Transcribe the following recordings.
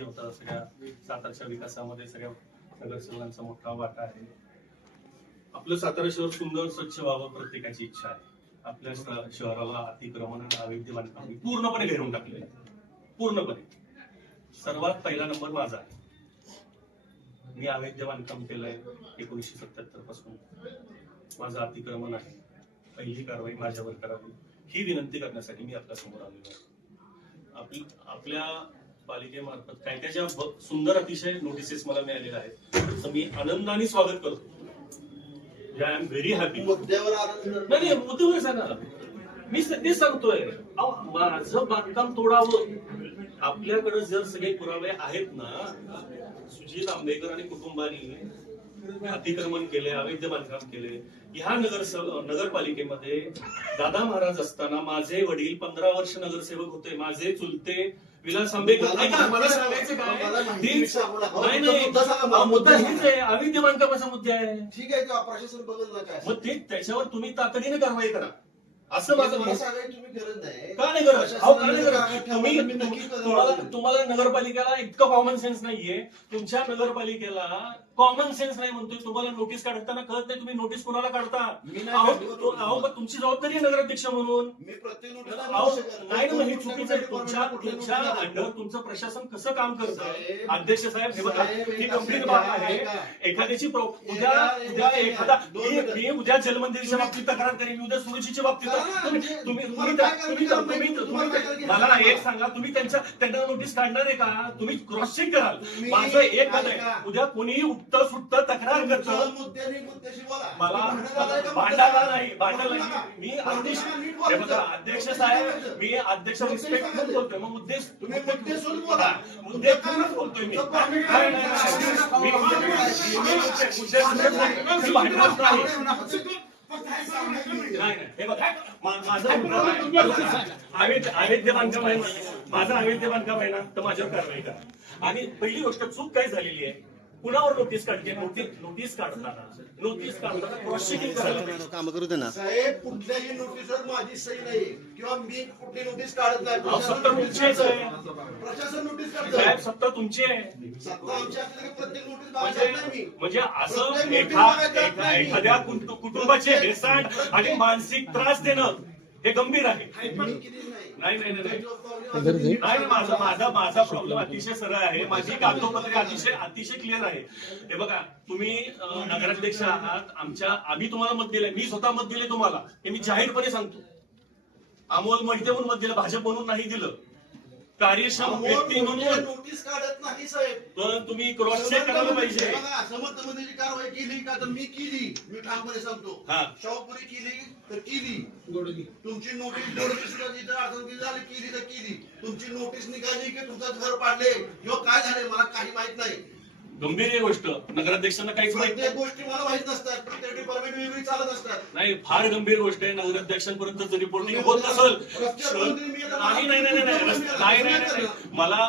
होता सगळ्या सातारच्या विकासामध्ये सगळ्या नगरसेवकांचा मोठा वाटा आहे. आपलं सातारा शहर सुंदर स्वच्छ व्हावं प्रत्येकाची इच्छा आहे. आपल्या शहराला अतिक्रमण आणि अवैध बांधकाम पूर्णपणे घेरून टाकलेलं आहे. पूर्णपणे सर्वात पहिला नंबर माझा आहे. मी अवैध बांधकाम केलंय 1977 पासून. माझं अतिक्रमण आहे. पहिली कारवाई माझ्यावर करावी ही विनंती करण्यासाठी मी आपल्या समोर आलेलो आहे. आपल्या पालिकेमार्फत काय काय ज्या सुंदर अतिशय नोटिसेस मला मिळालेल्या आहेत त्याचं मी आनंदाने स्वागत करतो. I am very happy. नाही मुद्द्यावर सांगा. मी तेच सांगतोय माझं बांधकाम तोडावं. आपल्याकडे जर सगळे पुरावे आहेत ना, सुजित आंबेकर आणि कुटुंबानी अतिक्रमण केले, अवैध बांधकाम केले. ह्या नगरपालिकेमध्ये दादा महाराज असताना माझे वडील 15 वर्ष नगरसेवक होते. माझे चुलते विलास आंबेकर. मला सांगायचं काय मुद्दा हेच आहे. अवैध बांधकामाचा मुद्दा आहे. ठीक आहे का प्रशासन बदललं काय मग ते त्याच्यावर तुम्ही तातडीने कारवाई करा असं माझं तुम्ही गरज नाही. का नाही गरज? तुम्हाला नगरपालिकेला इतकं कॉमन सेन्स नाहीये. तुमच्या नगरपालिकेला कॉमन सेन्स नाही म्हणतोय. तुम्हाला नोटीस काढताना कळत नाही तुम्ही नोटीस कोणाला काढता. तुमची जबाबदारी आहे नगराध्यक्ष म्हणून. मी प्रत्येक नाही ना, हे चुकीचं आहे. तुमच्या अंडर तुमचं प्रशासन कसं काम करतं अध्यक्ष साहेब हे बघा ही गंभीर बाब आहे. एखाद्याची उद्या एखादा मी उद्या जलमंदिराच्या बाबतीत तक्रार करेन, उद्या सुरक्षेच्या बाबतीत तुम्ही मला एक सांगा, तुम्ही त्यांना नोटीस काढणार आहे का? तुम्ही क्रॉस चेक कराल. माझं एक मत आहे, उद्या कोणी उत्तर सुट्ट तक्रार करतं मला भांडायला नाही. मी अध्यक्ष साहेब मी अध्यक्ष रिस्पेक्ट बोलतोय. मग मुद्दे पूर्णच बोलतोय मी. हे बघा माझं अवैध बांधकाम आहे. माझं अवैध बांधकाम आहे ना, तर माझ्यावर कारवाई करा. आणि पहिली गोष्ट चूक काय झालेली आहे, कुणावर नोटीस काढते. नोटीस काढताना क्रॉस चेकिंग करायला काम करू दे ना साहेब. कुठल्याही नोटीसवर माझी सही नाही किंवा मी कुठली नोटीस काढत नाही. सत्ता तुमचीच आहे. प्रशासन नोटीस काढतं साहेब. सत्ता तुमची आहे. सत्ता आमची असली प्रत्येक नोटीस म्हणजे असं एखाद्या कुटुंबाचे हेसाड आणि मानसिक त्रास देणं हे गंभीर आहे. नाही माझा प्रॉब्लेम अतिशय सरळ आहे. माझी कागदोपत्रे अतिशय क्लिअर आहे. हे बघा तुम्ही नगराध्यक्ष आहात. आम्ही तुम्हाला मत दिलंय. मी स्वतः मत दिले तुम्हाला हे मी जाहीरपणे सांगतो. अमोल मोहिते म्हणून मत दिलं, भाजप म्हणून नाही दिलं. कार्यक्षम व्यक्ती म्हणून नोटीस काढत नाही साहेब. पण तुम्ही क्रॉस चेक करायला पाहिजे. समर्थमध्ये कारवाई केली का तर मी केली. मी ठामपणे सांगतो. शाहूपुरी केली तर केली. तुमची नोटीस केली तर केली. तुमची नोटीस निघाली की तुमचं घर पाडले किंवा काय झाले मला काही माहित नाही. गंभीर आहे गोष्ट. नगराध्यक्षांना काहीच माहित नाही. गोष्टी मला माहित नसतात. प्रत्येक डिपार्टमेंट वेगळी चालत असतात. नाही फार गंभीर गोष्ट आहे. नगराध्यक्षांपर्यंत जर रिपोर्टिंग होत नसेल नाही.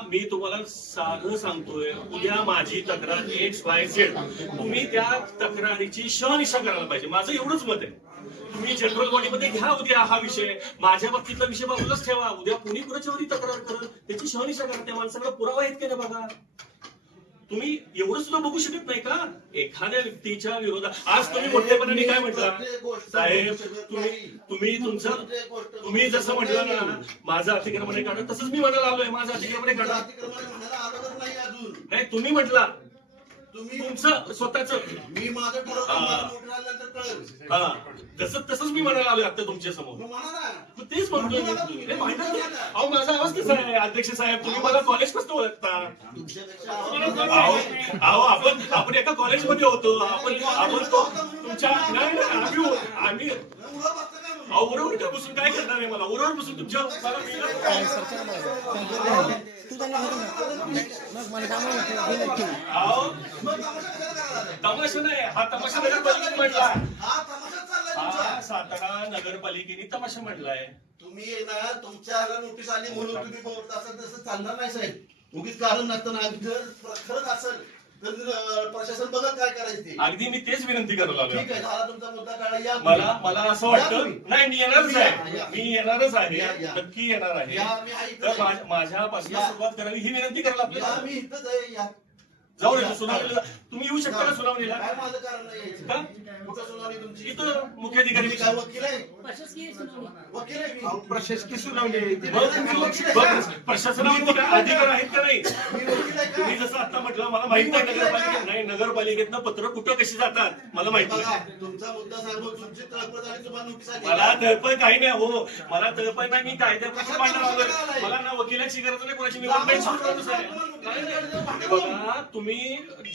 मी तुम्हाला साधं सांगतोय, उद्या माझी तक्रार XYZ तुम्ही त्या तक्रारीची शहानिशा करायला पाहिजे. माझं एवढंच मत आहे. तुम्ही जनरल बॉडीमध्ये घ्या उद्या हा विषय. माझ्या बाबतीतला विषय बाजूलाच ठेवा. उद्या कोणी कुणाच्यावरही तक्रार करत त्याची शहानिशा करा. त्या माणसाकडे पुरावा आहेत का बघा. तुम्ही एवढं सुद्धा बघू शकत नाही का एखाद्या व्यक्तीच्या विरोधात? आज तुम्ही मोठेपणाने काय म्हटला साहेब, तुम्ही जसं म्हटलं ना माझं अतिक्रमण काढत, तसंच मी म्हणायला आलोय माझं अतिक्रमण काढत नाही. तुम्ही म्हटला तुमचं स्वतःच मी माझं तसंच मी म्हणायला आलोय आता तुमच्या समोर. तेच म्हणतोय अहो माझा आवाज कसा आहे अध्यक्ष साहेब? तुम्ही मला कॉलेज कसं ओळखता? अहो आपण एका कॉलेजमध्ये होतो. आपण तुमच्या आम्ही उरावर का बसून काय करणार आहे? मला उरावर बसून तुमच्या तमाशा नाही हा. तमाशा नगरपालिकेने म्हटला. सातारा नगरपालिकेने तमाशा म्हटलाय. तुम्ही ना तुमच्या नोटीस आली म्हणून तुम्ही तसं चालणार नाही साहेब. उगीच कारण नसताना जर खरंच असेल तर प्रशासन बघत काय करायचं ते. अगदी मी तेच विनंती करायला ठीक लागलो. आहे, झाला तुमचा मुद्दा काढा. या मला असं वाटतं नाही, मी येणारच या. आहे, मी येणारच आहे, या. नक्की येणार आहे. या, मी आहे इथंच तर आहे. माझ्यापासून या. सुरुवात करावी ही विनंती करायला या, आपल्याला. मी इथंच आहे. या जाऊ या. नये सुनावणीला. तुम्ही येऊ शकता का सुनावणीला? काय माझं कारण नाही यायचं. का? कुठं सुनावणी तुमची? इथं मुख्याधिकारी तुम्ही काय वकील आहे? प्रशासकीय सुनावणी. वकील आहे मी. प्रशासकीय सुनावणी आहे. प्रशासनावर अधिकार आहेत का नाही? मी वकील आहे तुम्ही का? जसं आता म्हटलं मला माहित नाही नगरपालिकेत नाही, नगरपालिकेतनं पत्र कुठं कशी जातात मला माहित बघा, नाही. तुमचा मुद्दा सांगू, तुमची तळपड आणि तुम्हाला नोटीस आली. मला तळपण काही नाही हो, मला तळपण नाही, मी कायद्याप्रमाणे मांडणार आलोय. मला ना वकिलाची गरज नाही, कोणाची निवड नाही, सुनावणीच आहे. नाही, नाही. बघा, तुम्ही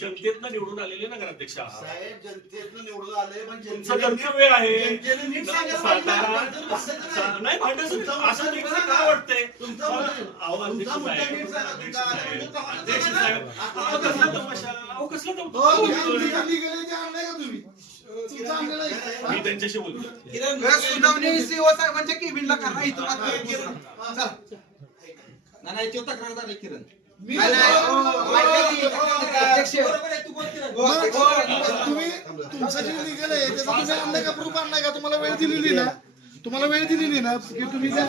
जनतेतनं निवडून आलेले नगराध्यक्ष आहात. साहेब, जनतेतनं निवडून आले पण तुमचं कर्तव्य आहे. जनतेने नीट सांगायला पाहिजे. भांडण बसायचं नाही. नाही भांडायचं तुमचा असं मुद्दा तुम्हाला नीट काय वाटतंय? तुमचा अहो, अध्यक्ष तुमचा मुद्दा साहेब, नीट सांगा. अध्यक्ष तुमचा साहेब, मुद्दा नीट अध्यक्ष सांगा. साहेब, अहो, कसला तमाशा? अहो, कसला हो, तमाशा? मी त्यांच्याशी बोलतो. सुनावणी सीओ साहेबांच्या केबिनला करा. इथं चला. नाही तो तक्रार झाली किरण. नाही, अध्यक्ष. तुम्ही तुमचं जे लिगल आहे त्याचा तुम्ही आणलाय का, प्रूफ आणलाय का? तुम्हाला वेळ दिलेली ना, तुम्हाला वेळ दिलेली ना की तुम्ही द्या.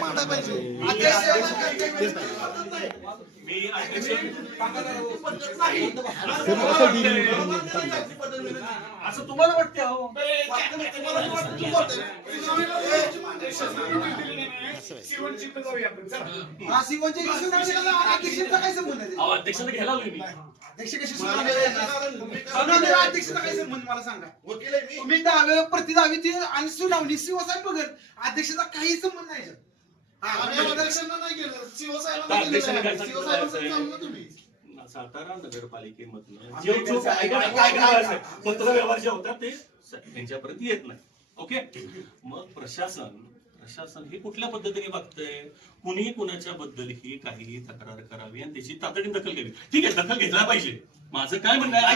मांडायला पाहिजे. मी अध्यक्ष असं तुम्हाला वाटते अहो? हा, सीओची सुनावणीला जा. अध्यक्षाचा काय संबंध आहे? अहो, अध्यक्षाला घ्यायला आलोय मी. अध्यक्ष कशी सुनावणी अध्यक्षाचा काय संबंध मला सांगा. वकील आहे मी. तुम्ही दावे प्रतिदावे ते आणि सुनावणी सीओ साहेब बघेल. अध्यक्षाचा काही संबंध नाही. आम्ही अध्यक्षांना नाही केलं, सीओ आता साहेबांना अध्यक्षाने केलेलं काय आहे. सीओ सांगितलं साहेबांना सांगितलं तुम्ही. सातारा नगरपालिकेमधनं जे जो काय करायचं पत्र व्यवहार जे होतात ते त्यांच्यापर्यंत येत नाही. ओके, मग प्रशासन हे कुठल्या पद्धतीने बघतंय? कुणी कुणाच्या बद्दल ही काही तक्रार करावी आणि त्याची तातडीने दखल घ्यावी. ठीक आहे, दखल घेतला पाहिजे. माझं काय म्हणणं आहे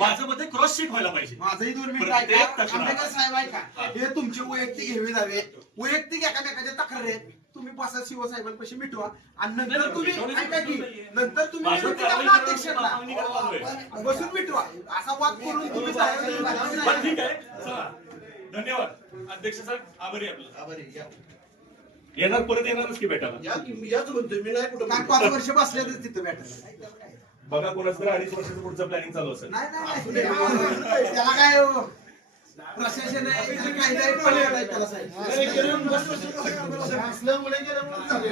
माझं मध्ये क्रॉस चेक व्हायला पाहिजे. माझंही 2 मिनिटं प्रत्येक ऐका. तक्रार. आंबेडकर साहेब ऐका. हे तुमचे वैयक्तिक हेवे दावे, वैयक्तिक एकामेकाच्या तक्रारी आहेत. तुम्ही बसा सीओ साहेबांपाशी मिटवा आणि नंतर तुम्ही ऐका की नंतर तुम्ही विनंती करा अध्यक्षांना. बसून मिटवा. असा वाद करून तुम्ही बरं, ठीक आहे, चला. धन्यवाद अध्यक्ष साहेब, आभारी आहे आपलं. आभारी. या. येणार, परत येणारच की भेटायला? याच म्हणतोय मी, नाही कुठं काय 5 वर्ष बसले तर तिथं भेटायला. बघा, कोणाचं तर 2.5 वर्षाचं पुढचं प्लॅनिंग चालू असेल. नाही त्याला काय प्रशासन आहे कायदा आहे, पर्याय नाही त्याला साहेब. असल्यामुळे गेल्यामुळे झाले.